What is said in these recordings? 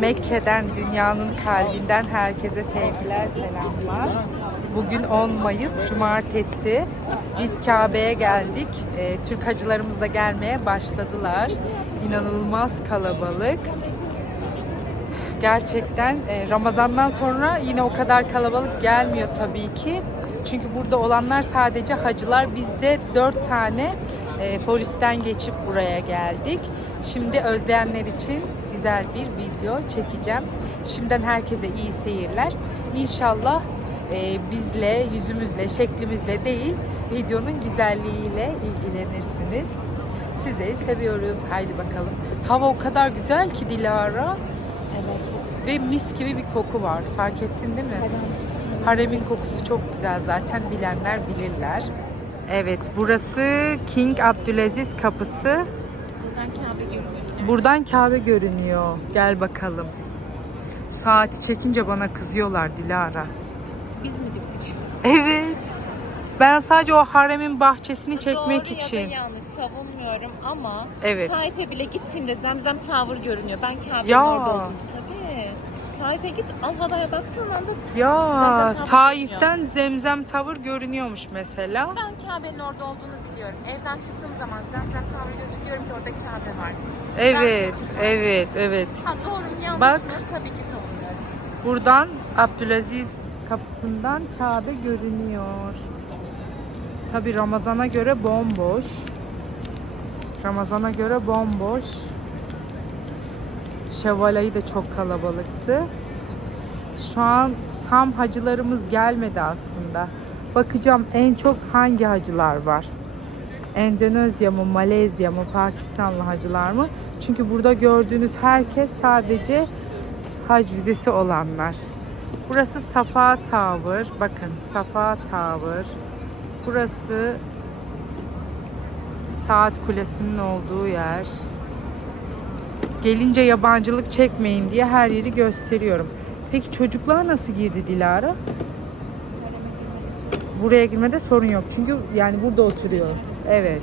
Mekke'den, dünyanın kalbinden herkese sevgiler, selamlar. Bugün 10 Mayıs, Cumartesi. Biz Kabe'ye geldik. Ee, Türk hacılarımız da gelmeye başladılar. İnanılmaz kalabalık. Gerçekten e, Ramazan'dan sonra yine o kadar kalabalık gelmiyor tabii ki. Çünkü burada olanlar sadece hacılar. Biz de 4 tane e, polisten geçip buraya geldik. Şimdi özleyenler için güzel bir video çekeceğim. Şimdiden herkese iyi seyirler. İnşallah e, bizle, yüzümüzle, şeklimizle değil, videonun güzelliğiyle ilgilenirsiniz. Sizleri seviyoruz. Haydi bakalım. Hava o kadar güzel ki Dilara. Ve mis gibi bir koku var. Fark ettin değil mi? Haremin kokusu çok güzel zaten bilenler bilirler. Evet burası King Abdülaziz kapısı. Buradan Kabe görünüyor. Buradan Kabe görünüyor. Gel bakalım. Saati çekince bana kızıyorlar Dilara. Biz mi diktik? Evet. Ben sadece o haremin bahçesini çekmek Doğru için. ya da yanlış savunmuyorum ama Evet. Taif'e bile gittiğimde Zemzem Tower görünüyor. Ben Kabe'nin Ya. orada oldum. Tabii. Taif'e git Alvada'ya baktığın anda Ya Zemzem Tower Taif'ten Zemzem Tower görünüyormuş mesela. ben Kabe'nin orada olduğunu biliyorum. Evden çıktığım zaman Zemzem Tower'ı görünce diyorum ki orada Kabe var. Evet, evet, evet. Ha doğru mu yanlış Bak. mı? Tabii ki savunuyorum. Buradan Abdülaziz kapısından Kabe görünüyor. Tabi Ramazan'a göre bomboş. Ramazan'a göre bomboş. Şevval ayı da çok kalabalıktı. Şu an tam hacılarımız gelmedi aslında. Bakacağım en çok hangi hacılar var? Endonezya mı, Malezya mı, Pakistanlı hacılar mı? Çünkü burada gördüğünüz herkes sadece hac vizesi olanlar. Burası Safa Tower. Bakın Safa Tower. Burası saat kulesinin olduğu yer. Gelince yabancılık çekmeyin diye her yeri gösteriyorum. Peki çocuklar nasıl girdi Dilara? Buraya girmede sorun yok. Çünkü yani burada oturuyor. Evet.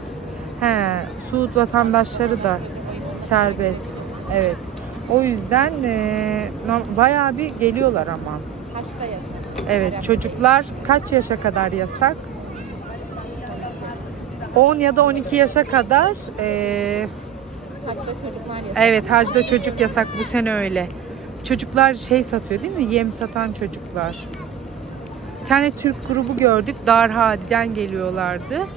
He, Suud vatandaşları da serbest. Evet. O yüzden no- bayağı bir geliyorlar ama. Haçta yasak. Evet çocuklar kaç yaşa kadar yasak? 10 ya da 12 yaşa kadar eee, Haçta çocuklar yasak. evet hacda çocuk yasak bu sene öyle. Çocuklar şey satıyor değil mi? Yem satan çocuklar. Bir tane Türk grubu gördük. Darhadi'den geliyorlardı.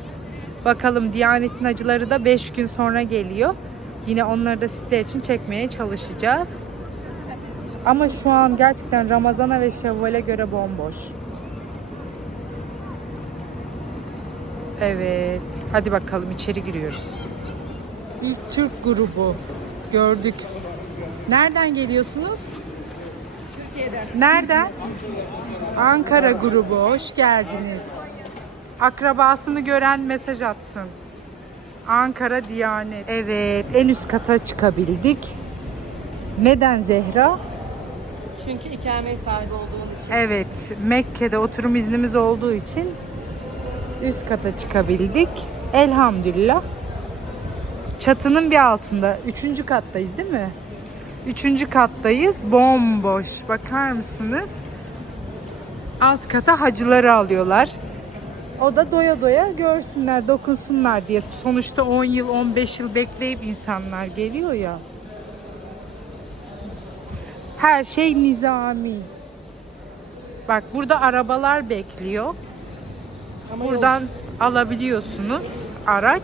Bakalım Diyanet'in acıları da 5 gün sonra geliyor. Yine onları da sizler için çekmeye çalışacağız. Ama şu an gerçekten Ramazan'a ve Şevval'e göre bomboş. Evet. Hadi bakalım içeri giriyoruz. İlk Türk grubu gördük. Nereden geliyorsunuz? Türkiye'den. Nereden? Ankara grubu. Hoş geldiniz. Akrabasını gören mesaj atsın. Ankara Diyanet. Evet, en üst kata çıkabildik. Neden Zehra? Çünkü ikame sahibi olduğun için. Evet, Mekke'de oturum iznimiz olduğu için üst kata çıkabildik. Elhamdülillah. Çatının bir altında. Üçüncü kattayız değil mi? Üçüncü kattayız. Bomboş. Bakar mısınız? Alt kata hacıları alıyorlar. O da doya doya görsünler, dokunsunlar diye. Sonuçta 10 yıl, 15 yıl bekleyip insanlar geliyor ya. Her şey nizami. Bak burada arabalar bekliyor. Buradan alabiliyorsunuz araç.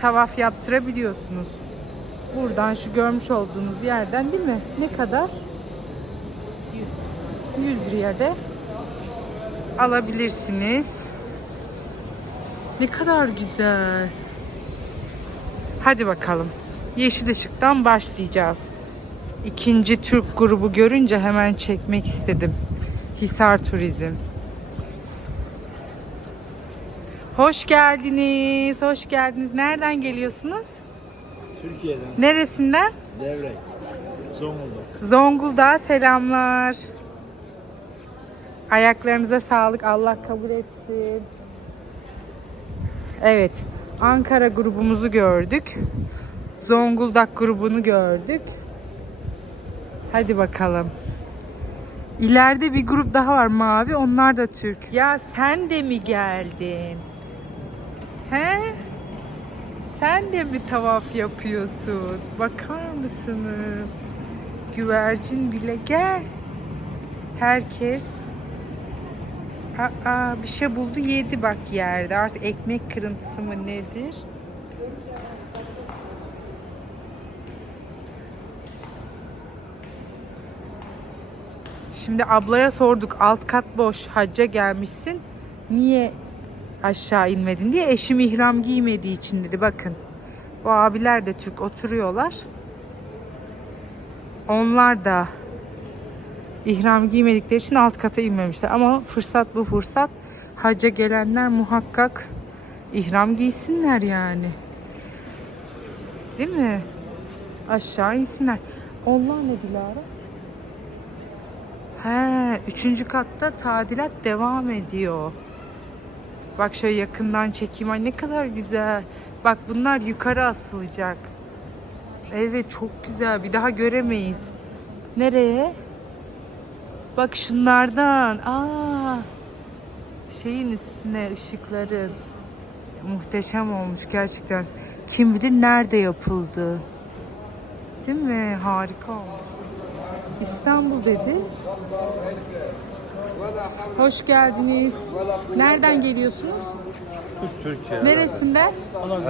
Tavaf yaptırabiliyorsunuz. Buradan şu görmüş olduğunuz yerden değil mi? Ne kadar? 100. 100 riyade alabilirsiniz. Ne kadar güzel. Hadi bakalım. Yeşil ışıktan başlayacağız. İkinci Türk grubu görünce hemen çekmek istedim. Hisar Turizm. Hoş geldiniz. Hoş geldiniz. Nereden geliyorsunuz? Türkiye'den Neresinden? Devrek, Zonguldak. Zonguldak'a selamlar. Ayaklarınıza sağlık. Allah kabul etsin. Evet. Ankara grubumuzu gördük. Zonguldak grubunu gördük. Hadi bakalım. İleride bir grup daha var mavi. Onlar da Türk. Ya sen de mi geldin? He? Sen de mi tavaf yapıyorsun? Bakar mısınız? Güvercin bile gel. Herkes Aa, bir şey buldu yedi bak yerde. Artık ekmek kırıntısı mı nedir? Şimdi ablaya sorduk alt kat boş hacca gelmişsin. Niye aşağı inmedin diye eşim ihram giymediği için dedi bakın. Bu abiler de Türk oturuyorlar. Onlar da ihram giymedikleri için alt kata inmemişler. Ama fırsat bu fırsat. Hacca gelenler muhakkak ihram giysinler yani. Değil mi? Aşağı insinler. Onlar ne Dilara? He, üçüncü katta tadilat devam ediyor. Bak şöyle yakından çekeyim. Ay ne kadar güzel. Bak bunlar yukarı asılacak. Evet çok güzel. Bir daha göremeyiz. Nereye? Bak şunlardan. Aa. Şeyin üstüne ışıkların. Muhteşem olmuş gerçekten. Kim bilir nerede yapıldı. Değil mi? Harika olmuş. İstanbul dedi. Hoş geldiniz. Nereden geliyorsunuz? Türkiye. Neresinden?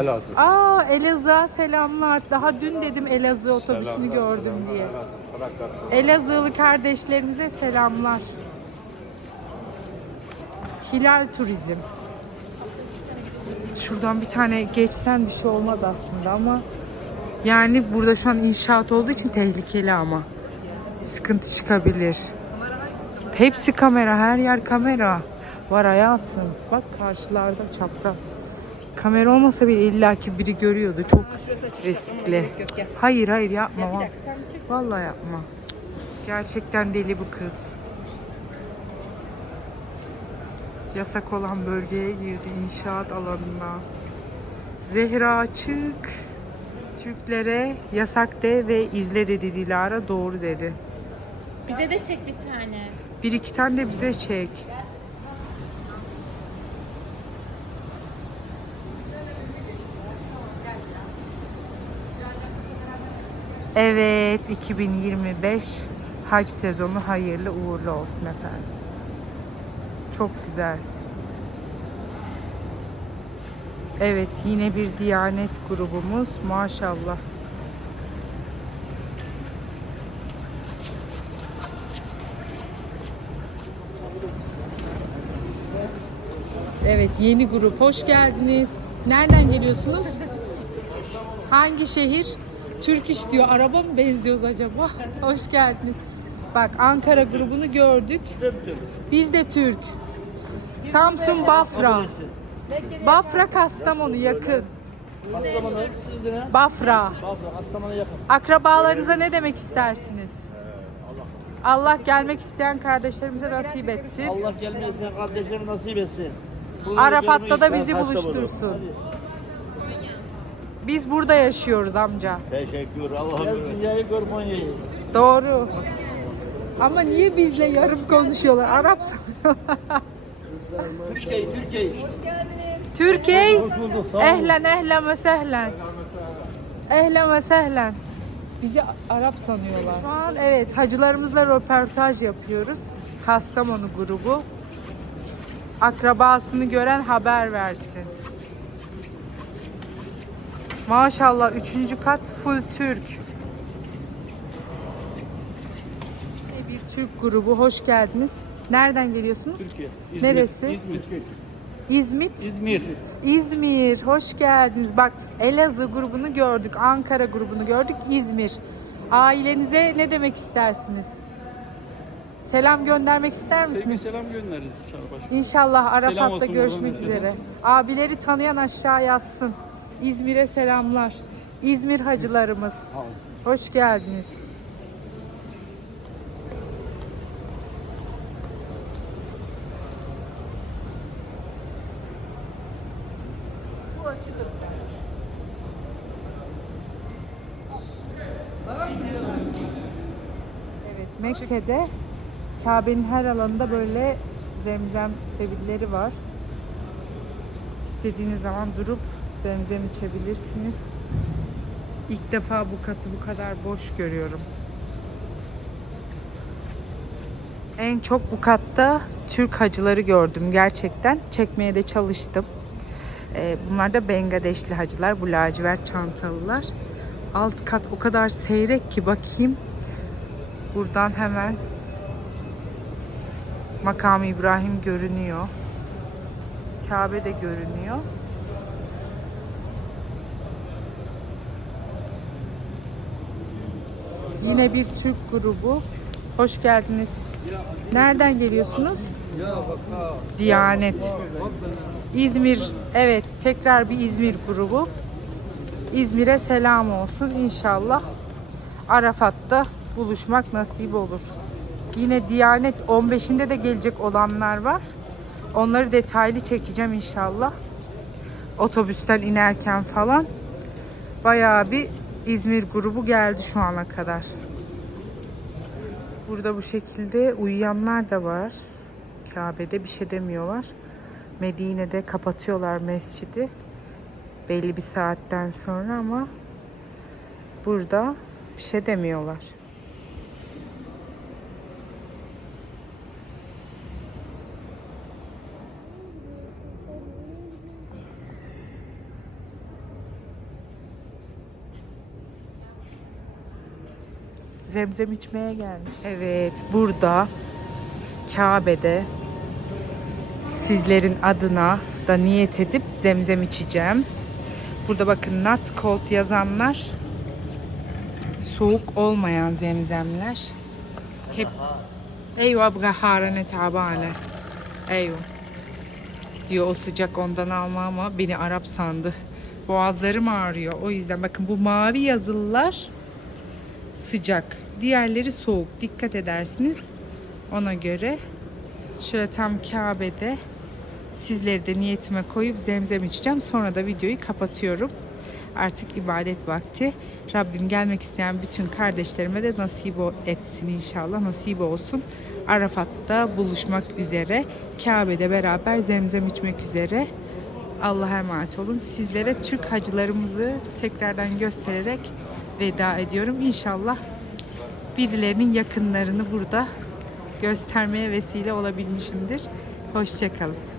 Elazığ. Aa Elazığ'a selamlar. Daha dün dedim Elazığ otobüsünü gördüm diye. Elazığlı kardeşlerimize selamlar. Hilal Turizm. Şuradan bir tane geçsen bir şey olmaz aslında ama yani burada şu an inşaat olduğu için tehlikeli ama. Sıkıntı çıkabilir. Hepsi kamera, her yer kamera. Var hayatım. Bak karşılarda çapraz. Kamera olmasa bile illaki biri görüyordu. Çok riskli. Hayır hayır yapma. va- Vallahi yapma. Gerçekten deli bu kız. Yasak olan bölgeye girdi inşaat alanına. Zehra açık. Türklere yasak de ve izle dedi Dilara doğru dedi. Bize de çek bir tane. Bir iki tane de bize çek. Evet 2025 hac sezonu hayırlı uğurlu olsun efendim. Çok güzel. Evet yine bir Diyanet grubumuz maşallah. Evet yeni grup hoş geldiniz. Nereden geliyorsunuz? Hangi şehir? Türk iş diyor. Araba mı benziyoruz acaba? hoş geldiniz. Bak Ankara grubunu gördük. Biz de Türk. Samsun Bafra. Bafra Kastamonu yakın. Kastamonu? Bafra. Bafra, Kastamonu yakın. Akrabalarınıza ne demek istersiniz? Allah gelmek isteyen kardeşlerimize nasip etsin. Allah gelmeyesin kardeşlerim nasip etsin. Arafat'ta da bizi buluştursun. Biz burada yaşıyoruz amca. Teşekkür gör Konya'yı. Doğru. Ama niye bizle yarım konuşuyorlar? Arap sanıyorlar. Türkiye, Türkiye. Türkiye. Ehlen ehlen ve sehlen. Ehlen ve sehlen. Bizi Arap sanıyorlar. Şu an evet hacılarımızla röportaj yapıyoruz. Kastamonu grubu. Akrabasını gören haber versin. Maşallah üçüncü kat full Türk. Bir Türk grubu hoş geldiniz. Nereden geliyorsunuz? Türkiye. Neresi? İzmir. İzmit. İzmir. İzmir, hoş geldiniz. Bak Elazığ grubunu gördük, Ankara grubunu gördük, İzmir. Ailenize ne demek istersiniz? Selam göndermek ister Sevgi misiniz? selam göndeririz inşallah başkanım. İnşallah Arafat'ta olsun görüşmek buradan üzere. Abileri tanıyan aşağı yazsın. İzmir'e selamlar. İzmir hacılarımız. Hoş geldiniz. Mekke'de Kabe'nin her alanında böyle zemzem sebilleri var. İstediğiniz zaman durup zemzem içebilirsiniz. İlk defa bu katı bu kadar boş görüyorum. En çok bu katta Türk hacıları gördüm gerçekten. Çekmeye de çalıştım. Ee, bunlar da Bengadeşli hacılar. Bu lacivert çantalılar. Alt kat o kadar seyrek ki bakayım. Buradan hemen Makam İbrahim görünüyor. Kabe de görünüyor. Yine bir Türk grubu. Hoş geldiniz. Nereden geliyorsunuz? Diyanet. İzmir, evet tekrar bir İzmir grubu. İzmir'e selam olsun inşallah. Arafat'ta buluşmak nasip olur. Yine Diyanet 15'inde de gelecek olanlar var. Onları detaylı çekeceğim inşallah. Otobüsten inerken falan. Bayağı bir İzmir grubu geldi şu ana kadar. Burada bu şekilde uyuyanlar da var. Kabe'de bir şey demiyorlar. Medine'de kapatıyorlar mescidi. Belli bir saatten sonra ama burada bir şey demiyorlar. Zemzem içmeye gelmiş. Evet, burada Kabe'de sizlerin adına da niyet edip zemzem içeceğim. Burada bakın not cold yazanlar soğuk olmayan zemzemler. Hep Eyvah bu harane tabane. Eyvah. Diyor o sıcak ondan alma ama beni Arap sandı. Boğazlarım ağrıyor. O yüzden bakın bu mavi yazılılar sıcak. Diğerleri soğuk. Dikkat edersiniz. Ona göre şöyle tam Kabe'de sizleri de niyetime koyup zemzem içeceğim. Sonra da videoyu kapatıyorum. Artık ibadet vakti. Rabbim gelmek isteyen bütün kardeşlerime de nasip etsin inşallah. Nasip olsun. Arafat'ta buluşmak üzere. Kabe'de beraber zemzem içmek üzere. Allah'a emanet olun. Sizlere Türk hacılarımızı tekrardan göstererek veda ediyorum. İnşallah birilerinin yakınlarını burada göstermeye vesile olabilmişimdir. Hoşçakalın.